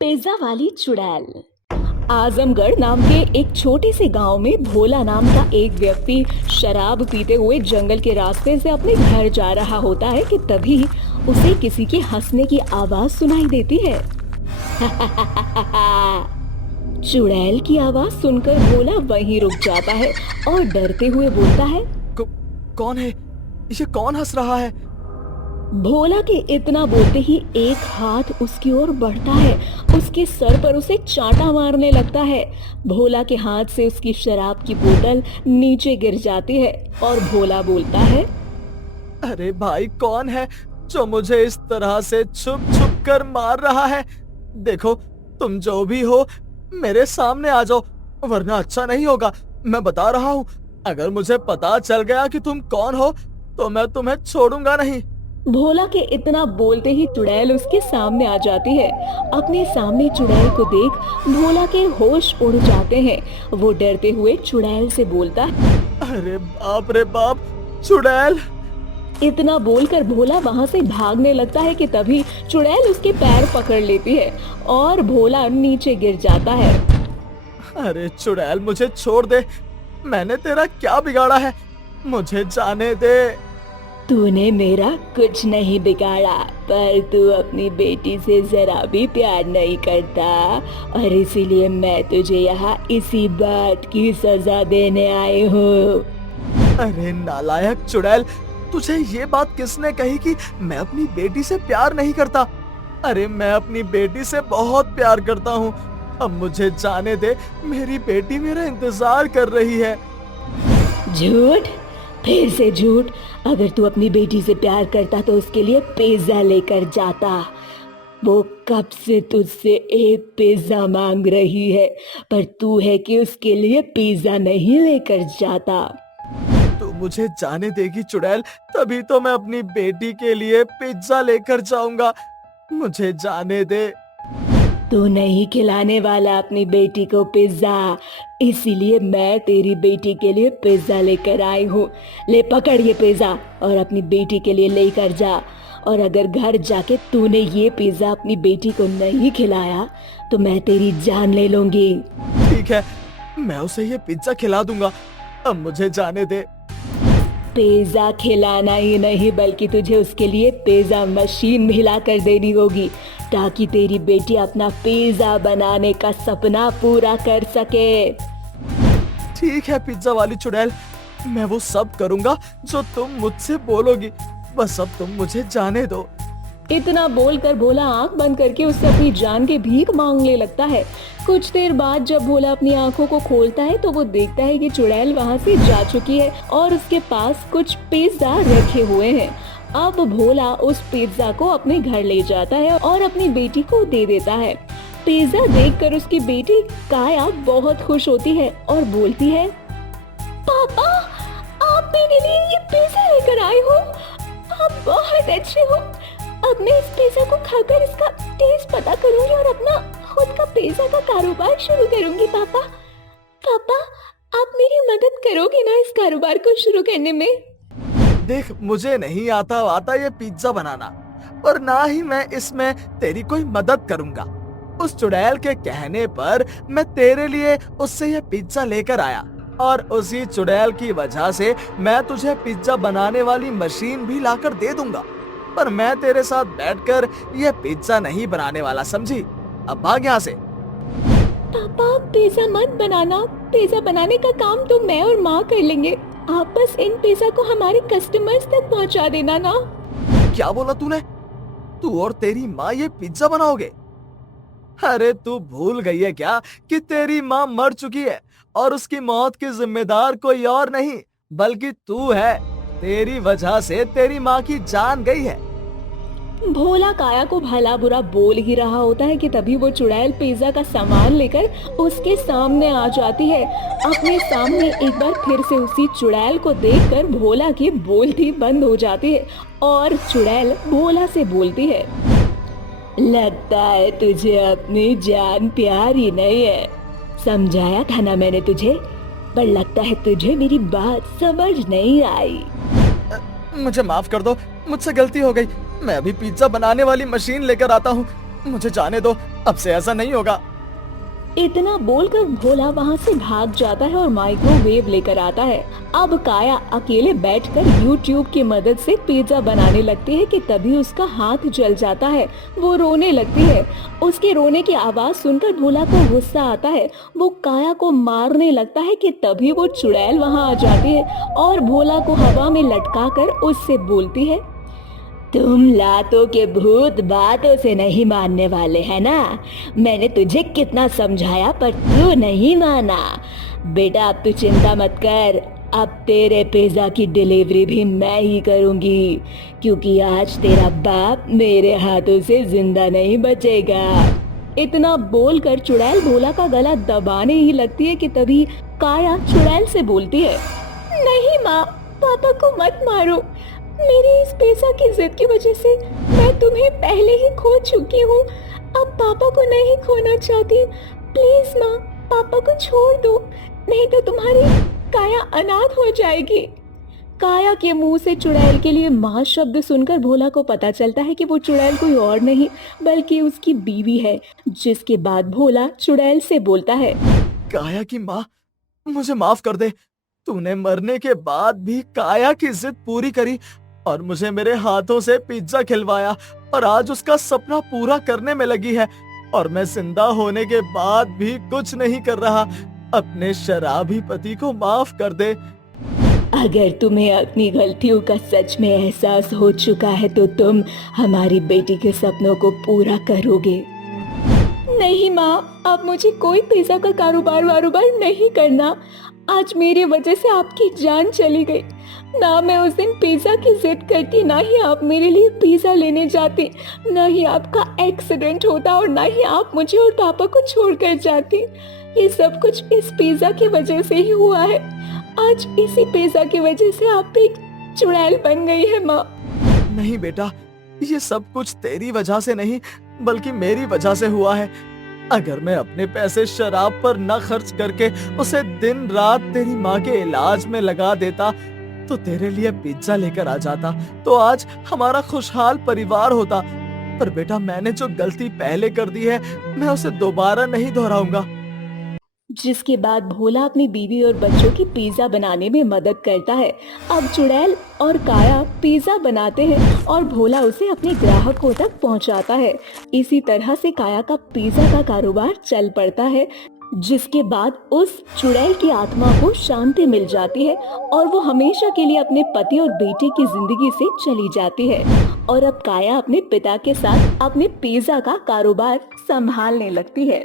Pizza वाली चुड़ैल। आजमगढ़ नाम के एक छोटे से गांव में भोला नाम का एक व्यक्ति शराब पीते हुए जंगल के रास्ते से अपने घर जा रहा होता है कि तभी उसे किसी के हंसने की आवाज सुनाई देती है। चुड़ैल की आवाज सुनकर भोला वहीं रुक जाता है और डरते हुए बोलता है, कौन है? ये कौन हंस रहा है? भोला के इतना बोलते ही एक हाथ उसकी ओर बढ़ता है, उसके सर पर उसे चांटा मारने लगता है। भोला के हाथ से उसकी शराब की बोतल नीचे गिर जाती है और भोला बोलता है, अरे भाई, कौन है जो मुझे इस तरह से छुप छुप कर मार रहा है? देखो, तुम जो भी हो मेरे सामने आ जाओ, वरना अच्छा नहीं होगा। मैं बता रहा हूँ, अगर मुझे पता चल गया कि तुम कौन हो तो मैं तुम्हें छोड़ूंगा नहीं। भोला के इतना बोलते ही चुड़ैल उसके सामने आ जाती है। अपने सामने चुड़ैल को देख भोला के होश उड़ जाते हैं। वो डरते हुए चुड़ैल से बोलता है, अरे बाप रे बाप, चुड़ैल! इतना बोलकर भोला वहां से भागने लगता है कि तभी चुड़ैल उसके पैर पकड़ लेती है और भोला नीचे गिर जाता है। अरे चुड़ैल, मुझे छोड़ दे, मैंने तेरा क्या बिगाड़ा है? मुझे जाने दे। तूने मेरा कुछ नहीं बिगाड़ा, पर तू अपनी बेटी से जरा भी प्यार नहीं करता और इसीलिए मैं तुझे यहाँ इसी बात की सजा देने आई हूँ। अरे नालायक चुड़ैल, तुझे ये बात किसने कही कि मैं अपनी बेटी से प्यार नहीं करता? अरे मैं अपनी बेटी से बहुत प्यार करता हूँ। अब मुझे जाने दे, मेरी बेटी मेरा इंतजार कर रही है। झूठ, फिर से झूठ। अगर तू अपनी बेटी से प्यार करता तो उसके लिए पिज्जा लेकर जाता। वो कब से तुझसे एक पिज्जा मांग रही है, पर तू है कि उसके लिए पिज्जा नहीं लेकर जाता। तू मुझे जाने देगी चुड़ैल, तभी तो मैं अपनी बेटी के लिए पिज्जा लेकर जाऊंगा। मुझे जाने दे। तू नहीं खिलाने वाला अपनी बेटी को पिज्जा, इसीलिए मैं तेरी बेटी के लिए पिज्जा लेकर आई हूँ। ले पकड़ ये पिज्जा और अपनी बेटी के लिए लेकर जा। और अगर घर जाके तूने ये पिज्जा अपनी बेटी को नहीं खिलाया तो मैं तेरी जान ले लूंगी। ठीक है, मैं उसे ये पिज्जा खिला दूंगा। अब मुझे जाने दे। पिज्जा खिलाना ही नहीं बल्कि तुझे उसके लिए पिज्जा मशीन भी ला कर देनी होगी, ताकि तेरी बेटी अपना पिज्जा बनाने का सपना पूरा कर सके। ठीक है पिज्जा वाली चुड़ैल, मैं वो सब करूंगा जो तुम मुझसे बोलोगी। बस अब तुम मुझे जाने दो। इतना बोलकर भोला आंख बंद करके उससे अपनी जान की भीख मांगने लगता है। कुछ देर बाद जब भोला अपनी आंखों को खोलता है तो वो देखता है कि चुड़ैल वहां से जा चुकी है और उसके पास कुछ पिज्जा रखे हुए हैं। अब भोला उस पिज्जा को अपने घर ले जाता है और अपनी बेटी को दे देता है। पिज्जा देखकर उसकी बेटी काया बहुत खुश होती है और बोलती है, पापा, आप मेरे लिए ये पिज्जा लेकर आए हो। आप बहुत अच्छे हो। अब मैं इस पिज्जा को खाकर इसका टेस्ट पता करूंगी और अपना खुद का पिज्जा का कारोबार शुरू करूंगी। पापा, आप मेरी मदद करोगे ना इस कारोबार को शुरू करने में? देख, मुझे नहीं आता ये पिज्जा बनाना, और ना ही मैं इसमें तेरी कोई मदद करूंगा। उस चुड़ैल के कहने पर मैं तेरे लिए उससे ये पिज्जा लेकर आया, और उसी चुड़ैल की वजह से मैं तुझे पिज्जा बनाने वाली मशीन भी लाकर दे दूंगा। पर मैं तेरे साथ बैठकर ये पिज्जा नहीं बनाने वाला, समझी? अब भाग यहाँ से। पापा, पिज्जा मत बनाना। पिज्जा बनाने का काम तो मैं और माँ कर लेंगे। आप बस इन पिज्जा को हमारे कस्टमर्स तक पहुँचा देना ना। क्या बोला तूने? तू और तेरी माँ ये पिज्जा बनाओगे? अरे तू भूल गई है क्या कि तेरी माँ मर चुकी है और उसकी मौत की जिम्मेदार कोई और नहीं बल्कि तू है। तेरी वजह से तेरी माँ की जान गई है। भोला काया को भला बुरा बोल ही रहा होता है कि तभी वो चुड़ैल पिज्जा का सामान लेकर उसके सामने आ जाती है। अपने सामने एक बार फिर से उसी चुड़ैल को देखकर भोला की बोलती बंद हो जाती है और चुड़ैल भोला से बोलती है, लगता है तुझे अपनी जान प्यारी नहीं है। समझाया था ना मैंने तुझे, पर लगता है तुझे मेरी बात समझ नहीं आई। मुझे माफ कर दो, मुझसे गलती हो गई। मैं अभी पिज्जा बनाने वाली मशीन लेकर आता हूँ। मुझे जाने दो, अब से ऐसा नहीं होगा। इतना बोलकर भोला वहाँ से भाग जाता है और माइक्रोवेव लेकर आता है। अब काया अकेले बैठकर YouTube की मदद से पिज्जा बनाने लगती है कि तभी उसका हाथ जल जाता है। वो रोने लगती है। उसके रोने की आवाज सुनकर भोला को गुस्सा आता है। वो काया को मारने लगता है कि तभी वो चुड़ैल वहाँ आ जाती है और भोला को हवा में लटकाकर उससे बोलती है, तुम लातों के भूत बातों से नहीं मानने वाले हैं ना। मैंने तुझे कितना समझाया पर तू नहीं माना। बेटा अब तू चिंता मत कर, अब तेरे पिज्जा की डिलीवरी भी मैं ही करूंगी, क्योंकि आज तेरा बाप मेरे हाथों से जिंदा नहीं बचेगा। इतना बोलकर चुड़ैल भोला का गला दबाने ही लगती है कि तभी काया चुड़ैल से बोलती है, नहीं माँ, पापा को मत मारो। मेरी इस पिज्जा की जिद की वजह से मैं तुम्हें पहले ही खो चुकी हूँ। अब पापा को नहीं खोना चाहती। प्लीज माँ, पापा को छोड़ दो, नहीं तो तुम्हारी काया अनाथ हो जाएगी। काया के मुंह से चुड़ैल के लिए माँ शब्द सुनकर भोला को पता चलता है कि वो चुड़ैल कोई और नहीं बल्कि उसकी बीवी है। जिसके बाद भोला चुड़ैल से बोलता है, काया की माँ, मुझे माफ कर दे। तूने मरने के बाद भी काया की जिद पूरी करी और मुझे मेरे हाथों से पिज्जा खिलवाया और आज उसका सपना पूरा करने में लगी है, और मैं जिंदा होने के बाद भी कुछ नहीं कर रहा। अपने शराबी पति को माफ कर दे। अगर तुम्हें अपनी गलतियों का सच में एहसास हो चुका है तो तुम हमारी बेटी के सपनों को पूरा करोगे। नहीं माँ, अब मुझे कोई पिज्जा का कारोबार वारोबार नहीं करना। आज मेरी वजह से आपकी जान चली गई। ना मैं उस दिन पिज्जा की जिद करती, ना ही आप मेरे लिए पिज्जा लेने जाती, ना ही आपका एक्सीडेंट होता और ना ही आप मुझे और पापा को छोड़कर जाती। ये सब कुछ इस पिज्जा की वजह से ही हुआ है। आज इसी पिज्जा की वजह से आप एक चुड़ैल बन गई है माँ। नहीं बेटा, ये सब कुछ तेरी वजह से नहीं बल्कि मेरी वजह से हुआ है। अगर मैं अपने पैसे शराब पर न खर्च करके उसे दिन रात तेरी माँ के इलाज में लगा देता तो तेरे लिए पिज्जा लेकर आ जाता, तो आज हमारा खुशहाल परिवार होता। पर बेटा, मैंने जो गलती पहले कर दी है मैं उसे दोबारा नहीं दोहराऊंगा। जिसके बाद भोला अपनी बीवी और बच्चों की पिज्जा बनाने में मदद करता है। अब चुड़ैल और काया पिज्जा बनाते हैं और भोला उसे अपने ग्राहकों तक पहुंचाता है। इसी तरह से काया का पिज्जा का कारोबार चल पड़ता है। जिसके बाद उस चुड़ैल की आत्मा को शांति मिल जाती है और वो हमेशा के लिए अपने पति और बेटे की जिंदगी से चली जाती है। और अब काया अपने पिता के साथ अपने पिज्जा का कारोबार संभालने लगती है।